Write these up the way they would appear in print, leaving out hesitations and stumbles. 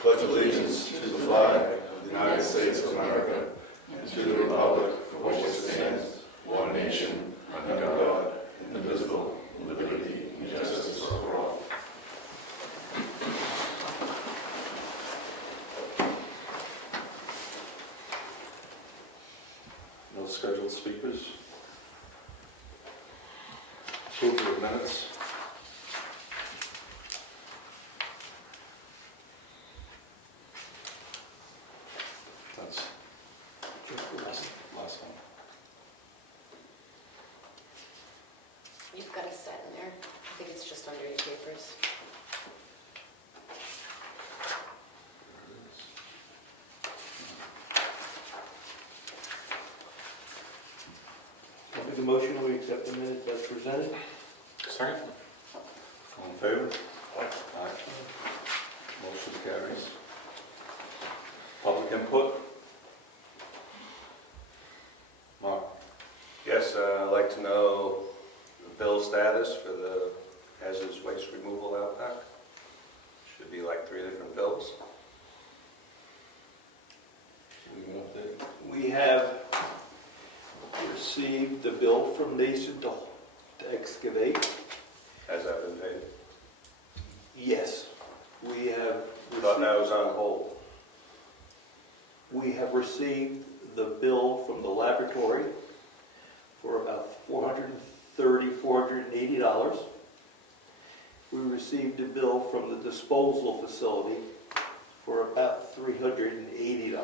pledge allegiance to the flag of the United States of America and to the republic for which it stands, one nation, under God, indivisible, with liberty and justice for all. No scheduled speakers. Approval of minutes. That's last one. You've got a set in there. I think it's just under your papers. I'll make a motion, we accept the minutes as presented. Second. All in favor? Aye. Motion carries. Public input? Mark? Yes, I'd like to know the bill status for the hazardous waste removal out back. Should be like 3 different bills. Should we give an update? We have received the bill from Nason to excavate. Has that been paid? Yes, we have. I thought that was on hold. We have received the bill from the laboratory for about $430, $480. We received a bill from the disposal facility for about $380.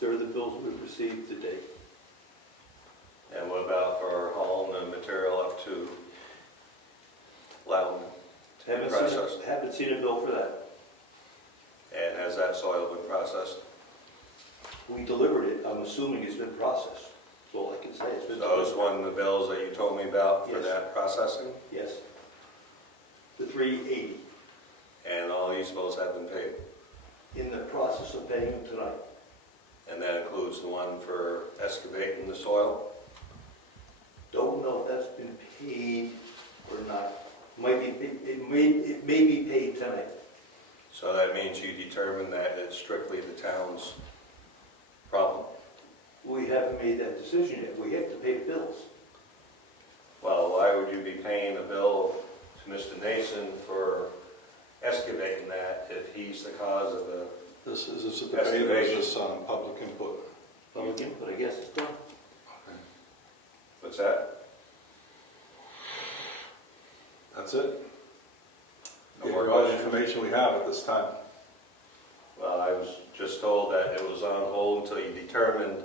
They're the bills we've received to date. And what about for hauling the material up to Loudon? Haven't seen a bill for that. And has that soil been processed? We delivered it, I'm assuming it's been processed. That's all I can say. It's been Those delivered. one of the bills that you told me about for Yes. that processing? Yes. The 380, And all these bills have been paid? in the process of paying them tonight. And that includes the one for excavating the soil? Don't know if that's been paid or not. It may be paid tonight. So that means you determine that it's strictly the town's problem? We haven't made that decision yet. We have to pay the bills. Well, why would you be paying a bill to Mr. Nason for excavating that if he's the cause of the... This is a debate or is this public input? Public input, I guess it's done. Okay. What's that? That's it? No Give more you all the questions? information we have at this time. Well, I was just told that it was on hold until you determined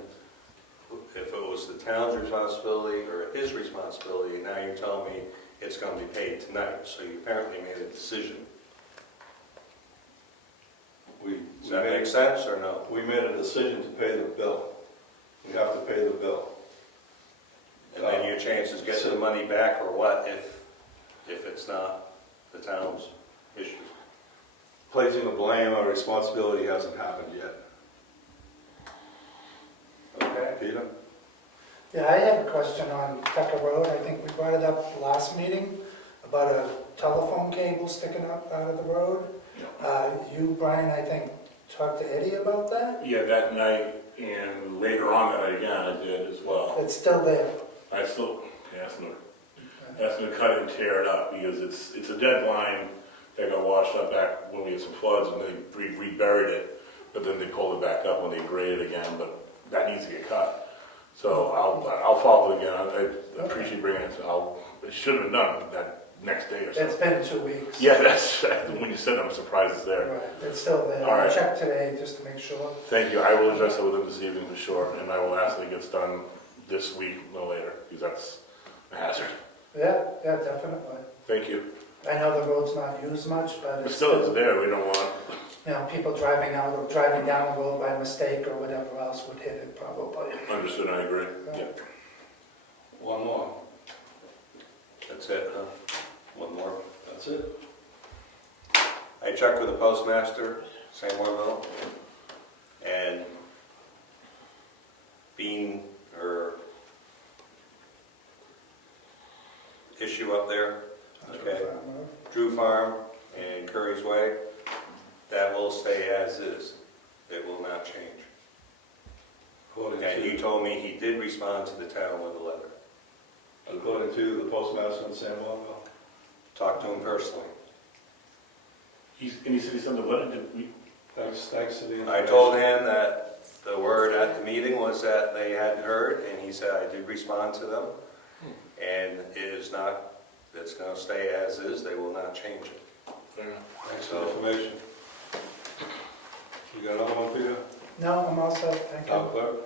if it was the town's responsibility or his responsibility, and now you're telling me it's going to be paid tonight, so you apparently made a decision. Does that make sense or no? We made a decision to pay the bill. We have to pay the bill. And then your chances getting the money back or what if it's not the town's issue? Placing the blame or responsibility hasn't happened yet. Okay. Peter? Yeah, I have a question on Tucker Road. I think we brought it up last meeting about a telephone cable sticking up out of the road. You, Brian, I think, talked to Eddie about that? Yeah, that night, and later on that night again, I did as well. It's still there. I still asked them to cut it and tear it up, because it's a dead line that got washed up back when we had some floods, and they reburied it, but then they pulled it back up when they graded again, but that needs to get cut. So I'll follow it again. I appreciate bringing it. It should have been done that next day or It's something. been 2 weeks. Yeah, that's when you said that, I'm surprised it's there. Right, it's still there. All right. I checked today just to make sure. Thank you. I will address it with them this evening for sure, and I will ask that it gets done this week, no later, because that's a hazard. Yeah, definitely. Thank you. I know the road's not used much, but But it's still, it's there. We don't want, people driving out or driving down the road by mistake or whatever else would hit it probably. understood, I agree. Yeah. One more. That's it, huh? One more. That's it. I checked with the postmaster, St. Warville, and being her issue up there, okay, Drew Farm and Curry's Way, That will stay as is. It will not change. And he told me he did respond to the town with a letter. According to the postmaster in San Juan? Talked to him personally. And he said he sent a letter to me. Thanks to the... I told him that the word at the meeting was that they hadn't heard, and he said I did respond to them. And it is not, it's going to stay as is. They will not change it. Fair enough. Thanks for the information. You got another one, Peter? No, I'm all set, thank Town you. clerk?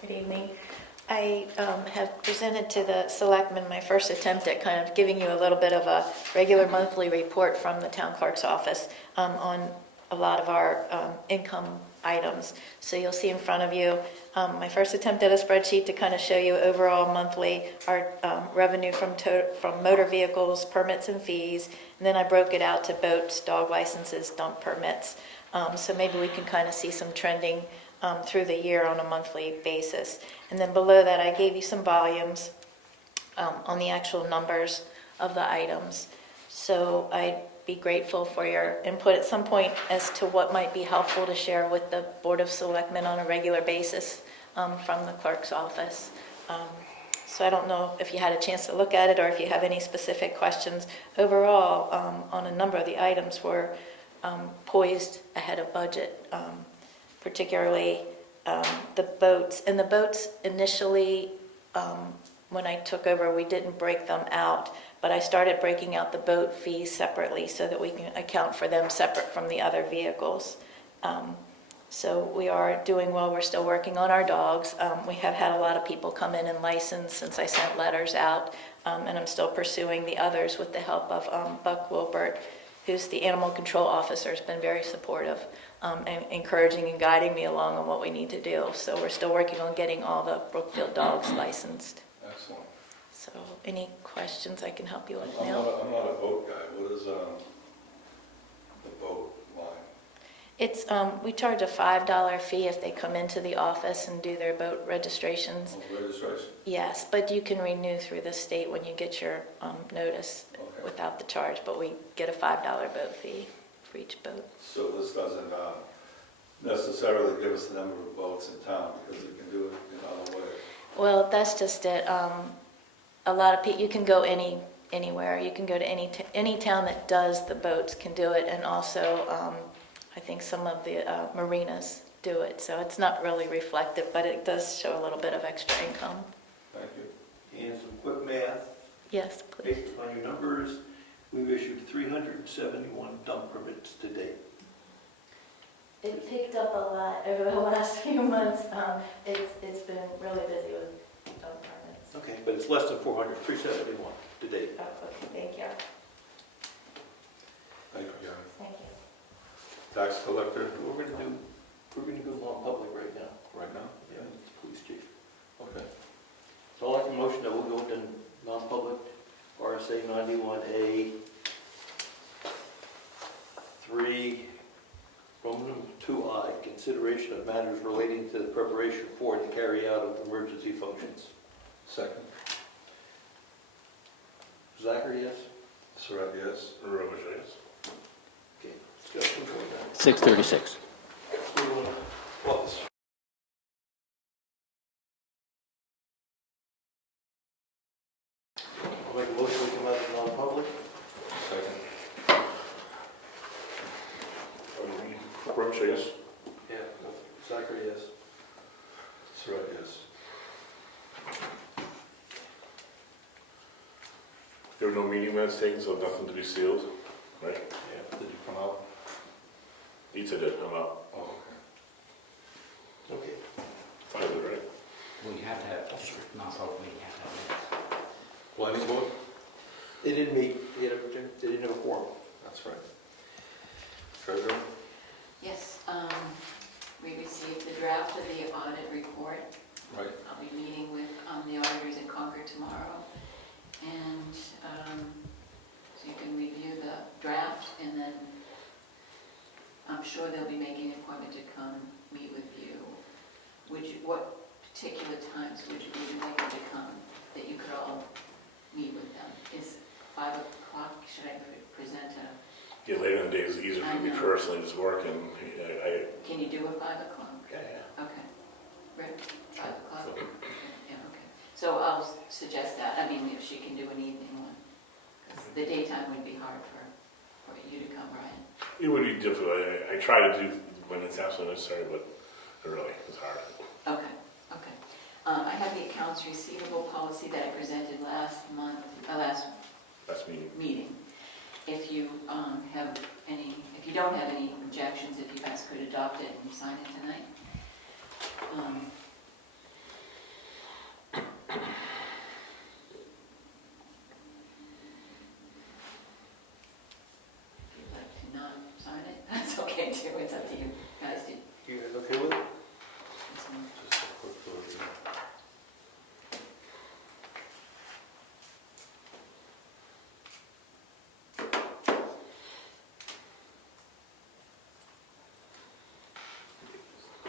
Good evening. I have presented to the Selectmen my first attempt at kind of giving you a little bit of a regular monthly report from the town clerk's office on a lot of our income items. So you'll see in front of you my first attempt at a spreadsheet to kind of show you overall monthly our revenue from motor vehicles, permits and fees, and then I broke it out to boats, dog licenses, dump permits. So maybe we can kind of see some trending through the year on a monthly basis. And then below that, I gave you some volumes on the actual numbers of the items. So I'd be grateful for your input at some point as to what might be helpful to share with the Board of Selectmen on a regular basis from the clerk's office. So I don't know if you had a chance to look at it or if you have any specific questions. Overall, on a number of the items, we're poised ahead of budget. Particularly the boats. And the boats initially, when I took over, we didn't break them out, but I started breaking out the boat fees separately so that we can account for them separate from the other vehicles. So we are doing well. We're still working on our dogs. We have had a lot of people come in and license since I sent letters out, and I'm still pursuing the others with the help of Buck Wilbert, who's the animal control officer, has been very supportive and encouraging and guiding me along on what we need to do. So we're still working on getting all the Brookfield dogs licensed. Excellent. So any questions I can help you with I'm now? not a boat guy. What is the boat line? It's, we charge a $5 fee if they come into the office and do their boat registrations. Oh, registration. Yes, but you can renew through the state when you get your notice Okay. without the charge, but we get a $5 boat fee for each boat. So this doesn't necessarily give us the number of boats in town because it can do it in other ways. Well, that's just it. A lot of people, you can go anywhere. You can go to any town that does the boats can do it, and also I think some of the marinas do it. So it's not really reflective, but it does show a little bit of extra income. Thank you. And some quick math. Yes, please. Based on your numbers, we've issued 371 dump permits to date. It picked up a lot over the last few months. It's been really busy with dump permits. Okay, but it's less than 400, 371 to date. Oh, okay, thank you. Thank you, Gary. Thank you. Tax collector? We're going to go non-public right now. Right now? Yeah, it's police chief. Okay. So I'll like a motion that we'll go into non-public, RSA 91A, 3, Roman 2I, consideration of matters relating to the preparation for and carry out of emergency functions. Second. Zachary, yes? Surratt, yes. Robichaud, yes. Okay, let's go. 6:36. Office. I'll make a motion we come out of non-public. Second. Robichaud, yes. Yeah. Zachary, yes. Surratt, yes. There were no meeting minutes taken, so nothing to be sealed, right? Yeah. Did you come out? Pizza did come out. Oh, okay. Okay. Fine with it, right? Well, you have to have, non-public meeting, you have to have minutes. Planning board? They didn't meet, they didn't have a quorum. That's right. Treasurer? Yes, we received the draft of the audit report. Right. I'll be meeting with the auditors in Concord tomorrow. And so you can review the draft, and then I'm sure they'll be making an appointment to come meet with you. What particular times would you like them to come, that you could all meet with them? Is 5 o'clock, should I present a Yeah, later in the day it's easier for me I know. personally, just working. Can you do a 5 o'clock? Yeah. Okay. Rick, 5 o'clock? Yeah, okay. So I'll suggest that, I mean, if she can do an evening one. 'Cause the daytime would be hard for you to come, Brian. It would be difficult. I try to do when it's absolutely necessary, but it really is hard. Okay, okay. I have the accounts receivable policy that I presented last That's me. meeting. If you have any, if you don't have any objections, if you guys could adopt it and sign it tonight. If you'd like to not sign it, that's okay too, it's up to you guys. You guys okay with it? It's one. Just a quick review.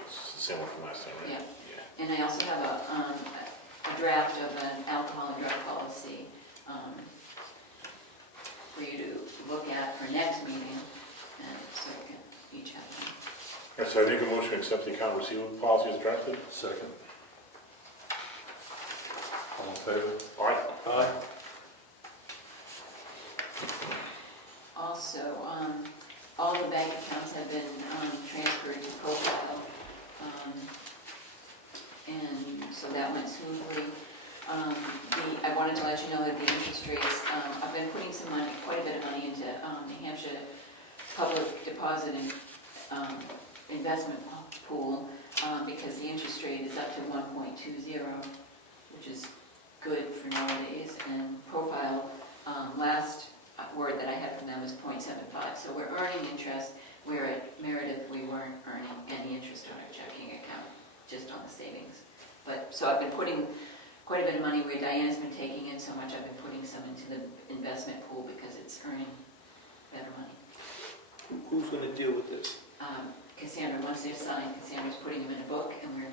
It's the same one from last time, right? Yeah. And I also have a draft of an alcohol and drug policy for you to look at for next meeting, and so we can each have one. All right, so I make a motion to accept the account receivable policy as drafted. Second. All in favor? All right. Aye. Also, all the bank accounts have been transferred to Postal, and so that went smoothly. I wanted to let you know that the interest rates, I've been putting some money, quite a bit of money into New Hampshire Public Deposit and Investment Pool, because the interest rate is up to 1.20, which is good for nowadays, and Profile, last word that I had from them was 0.75, so we're earning interest, where at Meredith we weren't earning any interest on our checking account, just on the savings. But, so I've been putting quite a bit of money where Diana's been taking in so much, I've been putting some into the investment pool because it's earning better money. Who's going to deal with this? Cassandra, once they're signed, Cassandra's putting them in a book, and we're,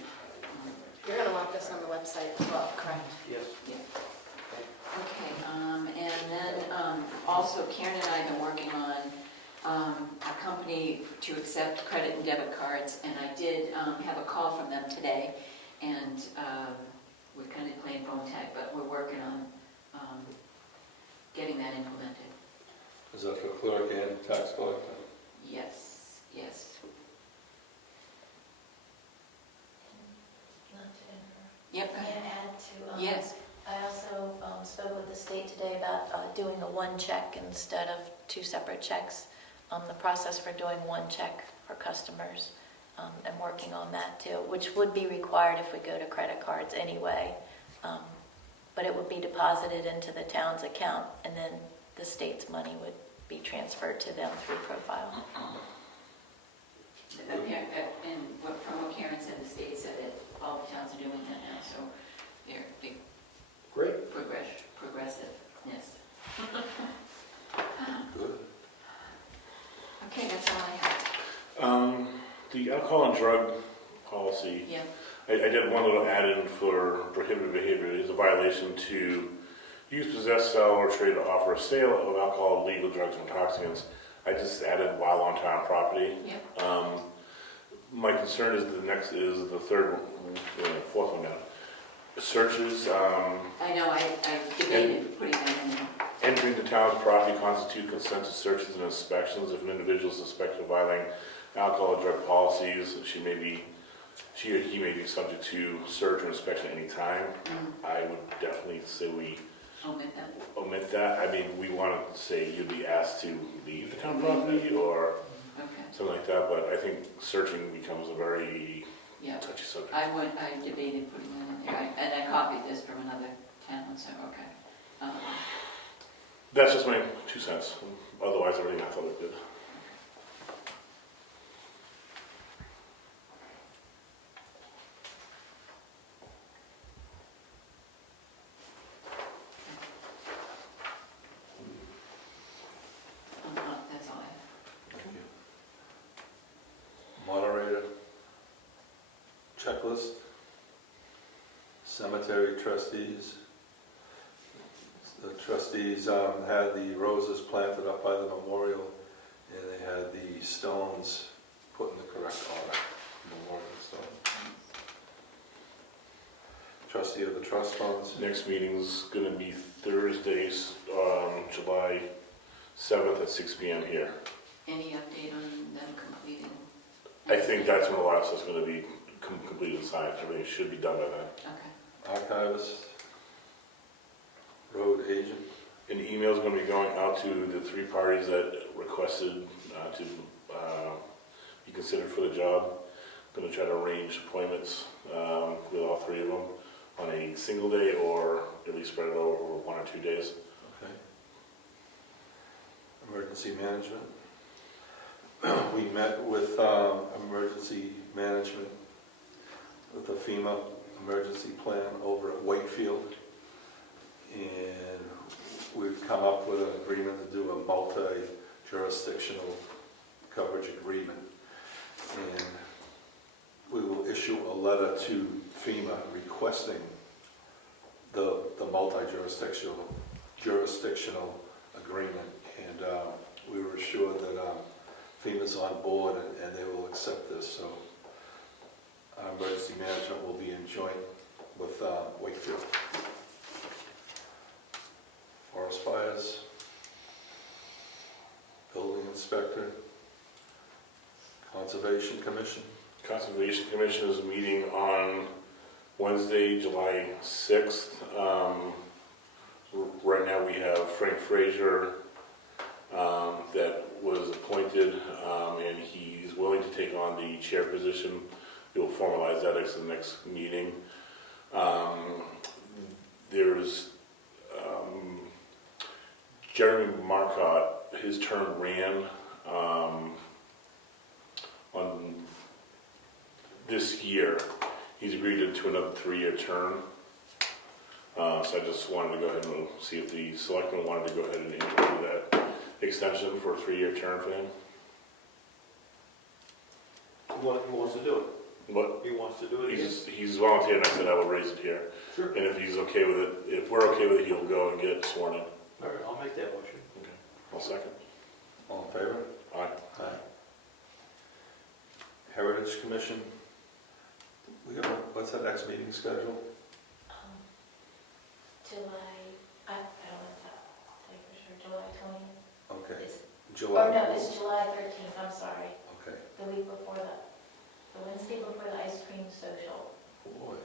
You're gonna want this on the website as well, correct? Yes. yeah. Okay, and then also Karen and I have been working on a company to accept credit and debit cards, and I did have a call from them today, and we're kind of playing phone tag, but we're working on getting that implemented. Is that for clerk and tax collector? Yes, yes. Not to interrupt. Yep, go May ahead. I add to? Yes, I also spoke with the state today about doing a one check instead of two separate checks. The process for doing one check for customers, and working on that too, which would be required if we go to credit cards anyway. But it would be deposited into the town's account, and then the state's money would be transferred to them through Profile. and from what Karen said, the state said that all the towns are doing that now, so they're big. Great. Progressiveness. Good. Okay, that's all I have. The alcohol and drug policy, Yeah, I did one little add-in for prohibited behavior. It is a violation to use, possess, sell, or trade or offer a sale of alcohol, legal drugs, and intoxicants. I just added while on town property. yeah. My concern is the third one, fourth one down. Searches, I know, I debated putting that in there. entering the town's property constitute consensus searches and inspections. If an individual is suspected of violating alcohol or drug policies, she or he may be subject to search or inspection at any time. I would definitely say we Omit that. omit that. I mean, we want to say you'd be asked to leave the town property or Okay, something like that, but I think searching becomes a very yeah. touchy subject. I debated putting that in there, and I copied this from another town, so, okay. That's just my 2 cents. Otherwise, everything I thought was good. That's all I have. Thank you. Moderator. Checklist. Cemetery trustees. The trustees had the roses planted up by the memorial And they had the stones put in the correct order, memorial stone. Trustee of the trust funds. Next meeting's gonna be Thursday, July 7th at 6 PM here. Any update on them completing? I think that's when a lot of stuff's gonna be completed and signed. Everything should be done by then. Okay. Archivist. Road agent. An email's gonna be going out to the 3 parties that requested to be considered for the job. Gonna try to arrange appointments with all 3 of them on a single day or at least spread it over 1 or 2 days. Okay. Emergency management. We met with emergency management with the FEMA emergency plan over at Wakefield. And we've come up with an agreement to do a multi-jurisdictional coverage agreement. And we will issue a letter to FEMA requesting the multi-jurisdictional agreement. And we were assured that FEMA's on board and they will accept this. So our emergency management will be in joint with Wakefield. Forest fires, building inspector, conservation commission. Conservation Commission is meeting on Wednesday, July 6th. Right now we have Frank Frazier that was appointed, and he's willing to take on the chair position. We'll formalize that at the next meeting. There's Jeremy Marcotte. His term ran on this year. He's agreed to another 3-year term. So I just wanted to go ahead and see if the selectmen wanted to go ahead and include that extension for a 3-year term for him. He wants to do it. But He wants to do it again. he's volunteered, and I said I will raise it here. Sure. And if he's okay with it, if we're okay with it, he'll go and get sworn in. All right, I'll make that motion. Okay. I'll second. All in favor? Aye. Aye. Heritage Commission. What's that next meeting schedule? July, I don't know if that, tell you for sure, July 20th. Okay. It's- July. Oh, no, it's July 13th, I'm sorry. Okay. The week before the Wednesday before the ice cream social. Boy.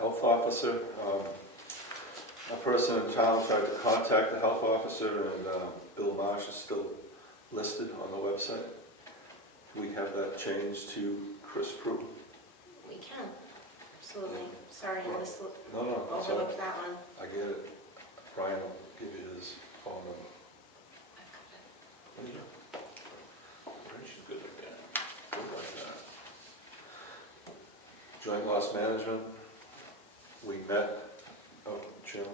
Health officer. A person in town tried to contact the health officer, and Bill Marsh is still listed on the website. We have that changed to Chris Prue. We can, absolutely. Sorry, I just No, that's all right. overlooked that one. I get it. Brian will give you his phone number. There you go. She's good like that. Good like that. Joint loss management. We met. Oh, Jim.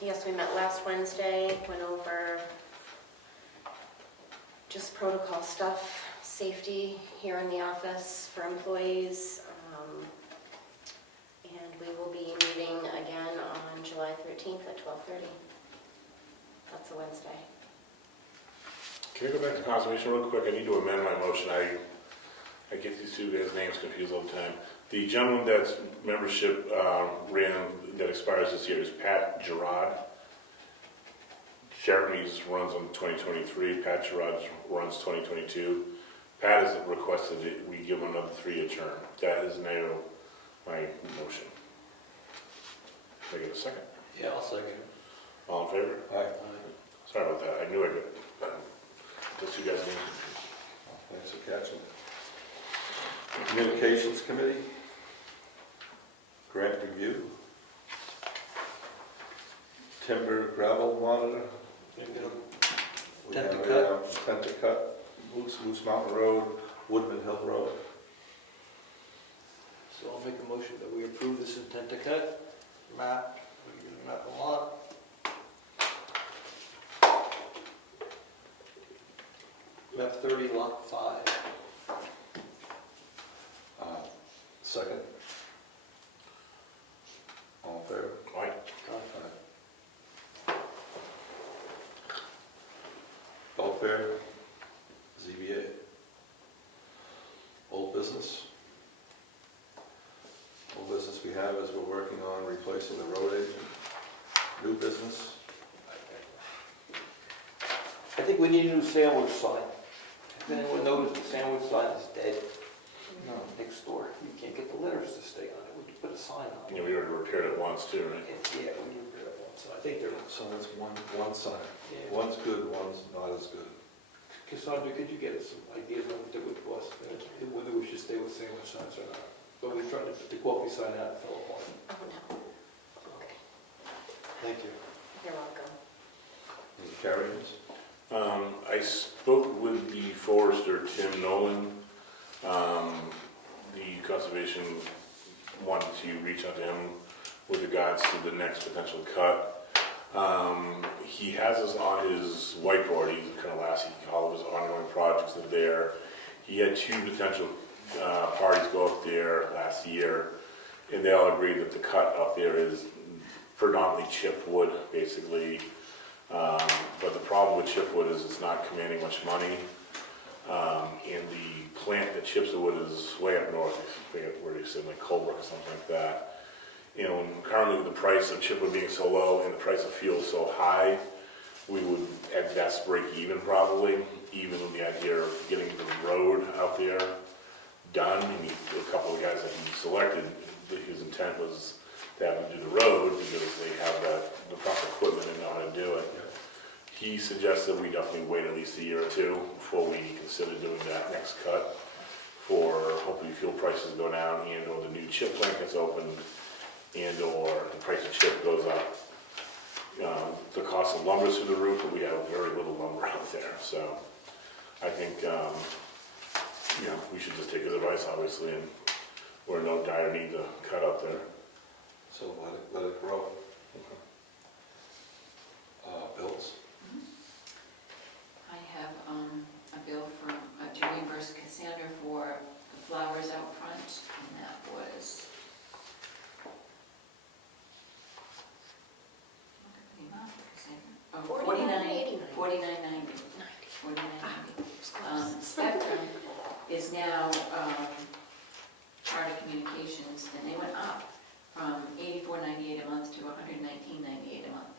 Yes, we met last Wednesday, went over just protocol stuff, safety here in the office for employees. And we will be meeting again on July 13th at 12:30. That's a Wednesday. Can I go back to conservation real quick? I need to amend my motion. I get these 2 guys' names confused all the time. The gentleman that's membership that expires this year is Pat Gerard. Jeremy's runs on 2023. Pat Gerard runs 2022. Pat has requested that we give him another 3-year term. That is now my motion. Can I get a second? Yeah, I'll second it. All in favor? Aye. Sorry about that. I knew I got those 2 guys' names confused. Thanks for catching it. Communications Committee. Grant review. Timber gravel monitor. Maybe it'll- We Tent to have cut. a tent to cut, Moose Mountain Road, Woodman Hill Road. So I'll make a motion that we approve this intent to cut map. We're gonna map a lot. Map 30, lot 5. Second. All in favor? Aye. Aye. welfare, ZBA. Old business. Old business we have is we're working on replacing the road agent. New business. I think we need a new sandwich sign. If anyone noticed, the sandwich sign is dead. No, next door. You can't get the letters to stay on it. We could put a sign on it. You know, we already repaired it once too, right? Yeah, we need to put it on, so I think they're, So that's one sign. yeah. One's good, one's not as good. Cassandra, could you get us some ideas on what they would cost, whether we should stay with sandwich signs or not? But we tried to put the coffee sign out and fell apart. Oh, no. Okay, Thank you. you're welcome. Any carry-ins? I spoke with the forester, Tim Nolan. The conservation wanted to reach out to him with regards to the next potential cut. He has us on his whiteboard. He's kind of last, all of his ongoing projects are there. He had two potential parties go up there last year, and they all agreed that the cut up there is predominantly chip wood, basically. But the problem with chipwood is it's not commanding much money. And the plant that chips the wood is way up north, I forget where he said, like Colebrook or something like that. You know, and currently with the price of chipwood being so low and the price of fuel so high, we would at best break even probably, even with the idea of getting the road out there done. And a couple of guys that he selected, his intent was to have them do the road because they have the proper equipment and know how to do it. He suggested we definitely wait at least a year or two before we consider doing that next cut for hopefully fuel prices go down and or the new chip plant gets opened and or the price of chip goes up. The cost of lumber is through the roof, but we have very little lumber out there. So I think, you know, we should just take his advice, obviously, and we're in no dire need to cut out there. So let it grow. Bills? I have a bill from, to reimburse Cassandra for the flowers out front, and that was, look at the amount, Cassandra. Oh, $49.90. Spectrum is now Charter Communications, and they went up from $84.98 a month to $119.98 a month.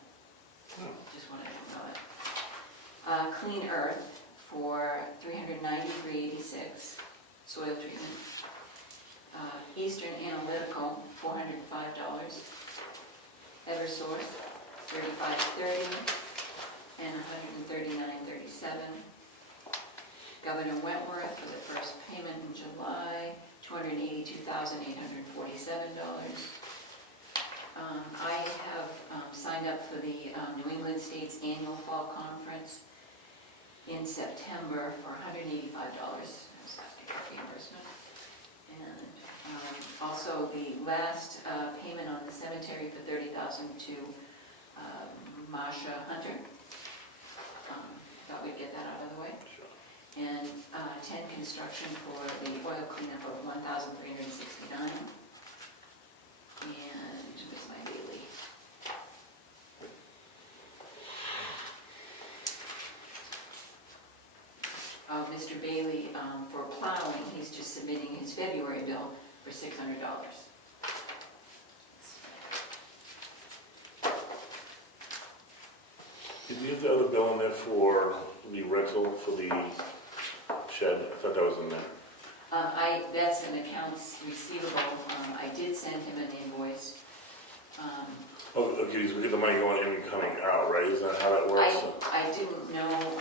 Just wanted to know it. Clean Earth for $393.86, soil treatment. Eastern Analytical, $405. Eversource, $35.30 and $139.37. Governor Wentworth for the first payment in July, $282,847. I have signed up for the New England States Annual Fall Conference in September for $185 as reimbursement. And also the last payment on the cemetery for $30,000 to Marsha Hunter. Thought we'd get that out of the way. And 10 construction for the oil cleanup of $1,369. And where's my daily? Mr. Bailey, for plowing, he's just submitting his February bill for $600. Did you have the other bill in there for the rental for the shed? I thought that was in there. That's an accounts receivable. I did send him an invoice. Oh, okay, so we get the money going in and coming out, right? Isn't that how that works? I didn't know,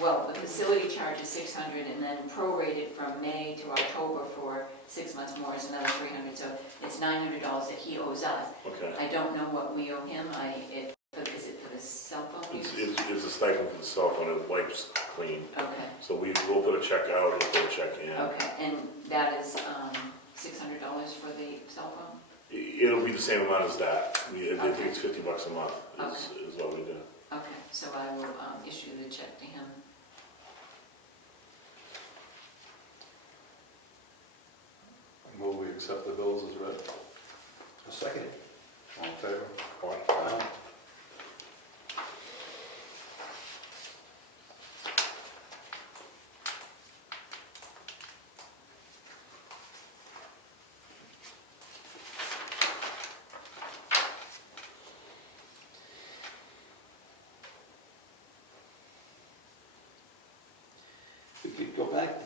well, the facility charge is $600 and then prorated from May to October for 6 months more is another $300. So it's $900 that he owes us. Okay. I don't know what we owe him. Is it for the cell phone use? It's a stipend for the cell phone, it wipes clean. Okay. So we'll put a check out and we'll put a check in. Okay, and that is $600 for the cell phone? It'll be the same amount as that. I think it's $50 a month is what we do. Okay, so I will issue the check to him. I move we accept the bills as read. A second. All in favor? Aye.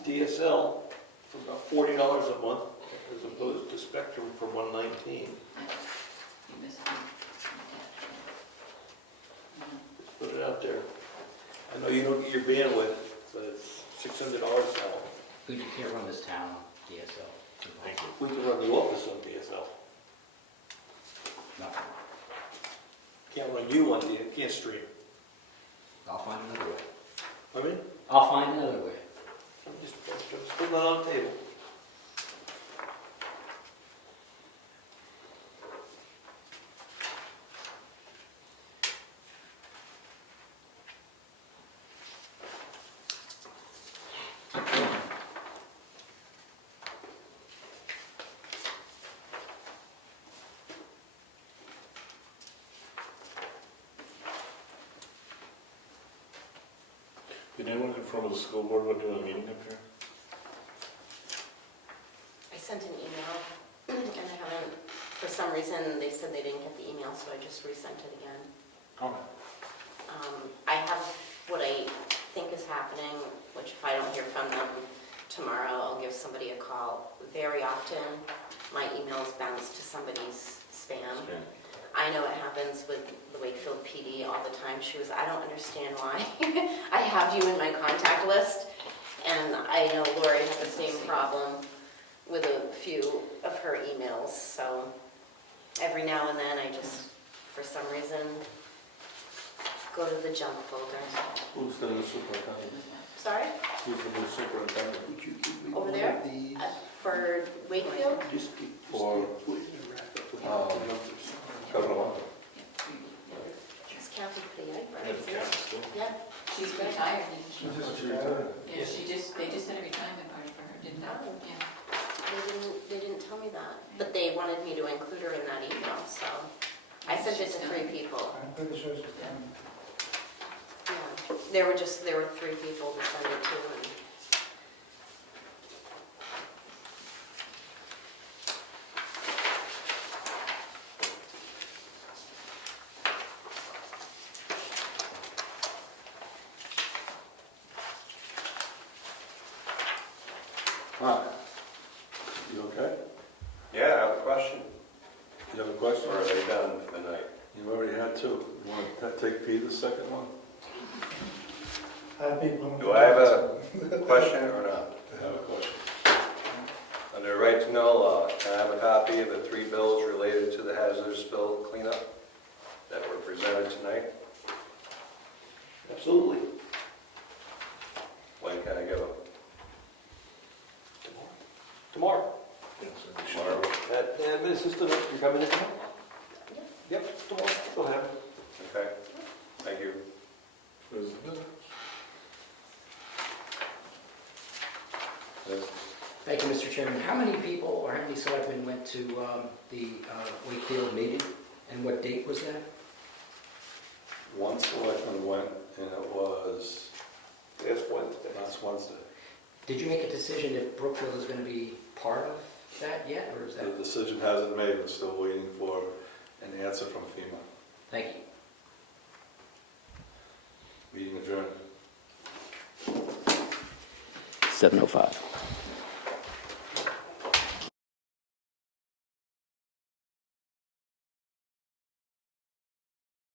DSL for about $40 a month as opposed to Spectrum for $119. You missed me. Just put it out there. I know you don't get your bandwidth, but it's $600 now. Good, you can't run this town on DSL. Thank you. We can run the office on DSL. No, Can't run you on can't stream. I'll find another way. I mean, I'll find another way. I'm just putting that on the table. Did anyone confirm with the school board about doing a meeting up here? I sent an email, and I haven't, for some reason, they said they didn't get the email, so I just resent it again. Okay. I have what I think is happening, which if I don't hear from them tomorrow, I'll give somebody a call. Very often, my emails bounce to somebody's spam. I know it happens with the Wakefield PD all the time. She was, I don't understand why. I have you in my contact list, and I know Lori had the same problem with a few of her emails, so every now and then I just, for some reason, go to the junk folder. Who's the new superintendent? Sorry? Who's the new superintendent? Would you give me Over one there? of these? For Wakefield? Just keep For- put it in a wrap up with all the numbers. Government. It's Kathy pretty Yeah, right? the cat still. Yeah. She's retired, isn't she? Just retired. Yeah, they just had a retirement party for her, didn't they? Oh. Yeah. They didn't tell me that, but they wanted me to include her in that email, so I sent it to 3 people. I'm pretty sure she's done. Yeah, there were 3 people to send it to, and Hi. You okay? Yeah, I have a question. You have a question? Or are they done for the night? You already had 2. You want to take Peter's second one? I'd be willing to- Do I have a question or not? I have a question. Under right to know law, can I have a copy of the 3 bills related to the hazardous spill cleanup that were presented tonight? Absolutely. When can I give them? Tomorrow. Yeah, so we should- At admin assistant, you're coming in tomorrow? Yep, tomorrow. Go ahead. Okay, thank you. Is it good? Thank you, Mr. Chairman. How many people or how many selectmen went to the Wakefield meeting? And what date was that? One selectman went, and it was last Wednesday. Did you make a decision if Brookfield is going to be part of that yet, or is that? The decision hasn't made, we're still waiting for an answer from FEMA. Thank you. Meeting adjourned. 7:05.